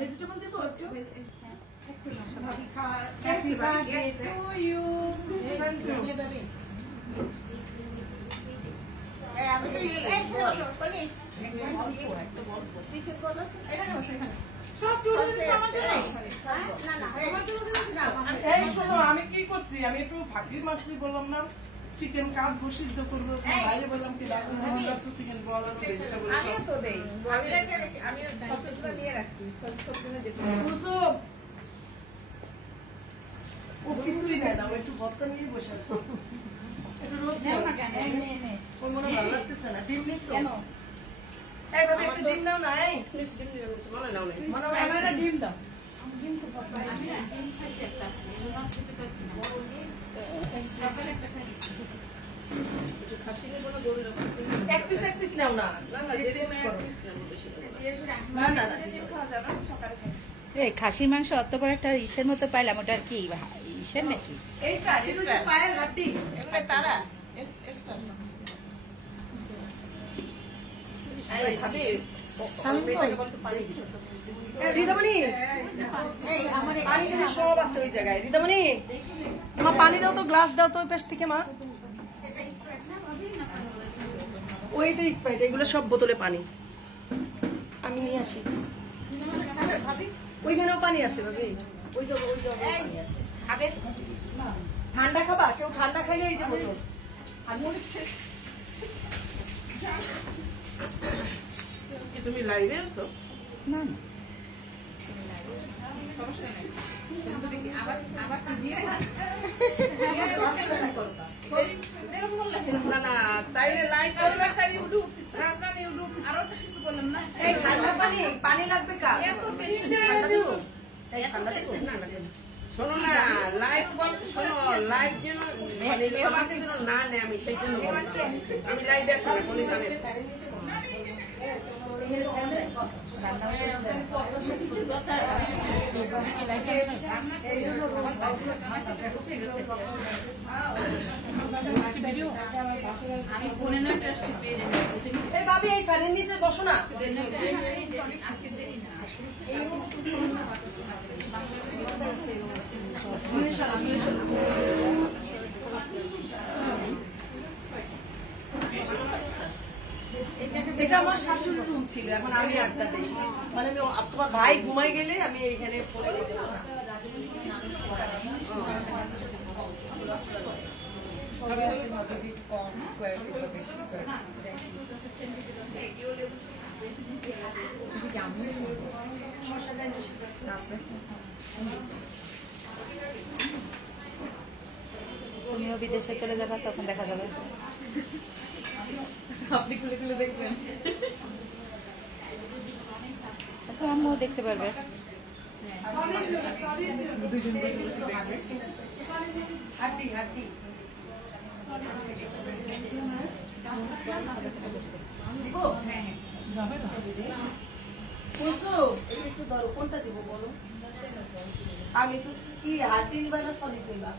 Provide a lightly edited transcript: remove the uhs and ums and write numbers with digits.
Vegetable দিব একটু Happy birthday to you. আমি কি করছি আমি একটু ফাঁকি মাছলি বললাম না চিকেন কাপ সিদ্ধ করবো বাইরে বললাম কি চিকেন বল আমিও তো দেই আমি সসগুলো নিয়ে রাখছি সবগুলো দিতে ও কিছুই নেই না ও একটু ভর্তা নিয়ে বসে আছে একটু রোস্ট নাও না কেন নে ওই মনে ভালো লাগতেছে না ডিম নিছো কেন এইভাবে একটু ডিম নাও না এই প্লিজ ডিম দিও মনে নাও না মনে আমার ডিম দাও ডিম তো আমি না ডিম খাইতে আসছি এগুলো না খেতে পারছি না একটা খাই একটু খাসিনে বড় গরু এক পিস নাও না না না যে কোনো এক পিস নাও বেশি না না না ডিম খাওয়া যাবে সকালে খাইছি এই খাসির মাংস অত বড় একটা ইসের মতো পাইলাম ওটা আর কি ইসের নাকি এই খাসির মাংস পায়ের হাড্ডি এগুলো তারা এক্সট্রা এই খাবি রিদামণি এই আমার পানি সব আছে ওই জায়গায় রিদামণি মা পানি দাও তো গ্লাস দাও তো ওই পাশ থেকে মা ওইটা স্প্রাইট এগুলো সব বোতলে পানি আমি নিয়ে আসি ওইখানেও পানি আছে ভাবি ওই জায়গায় পানি আছে খাবে ঠান্ডা খাবা কেউ ঠান্ডা খাইলে এই যে বোতল তুমি লাইভে আছো না না সমস্যা নাই না তাইলে লাইভ পানি লাগবে শোনো না লাইভ বলছি শোনো লাইভ যেন না নেই আমি সেই জন্য আমি লাইভে আসলে বলি ভাবি এই ফ্যানের নিচে বসো না এটা আমার শাশুড়ির রুম ছিল এখন আমি আড্ডা দিই মানে আমি তোমার ভাই ঘুমাই গেলে আমি এইখানে পড়ে তুমিও বিদেশে চলে যাবা তখন দেখা যাবে আপনি খুলে খুলে দেখবেন আম্মুও দেখতে পারবে দুজন বসে বসে দেখবে হাড্ডি হাড্ডি আমি তো কি হাড্ডি নিবা না সলিড নিবা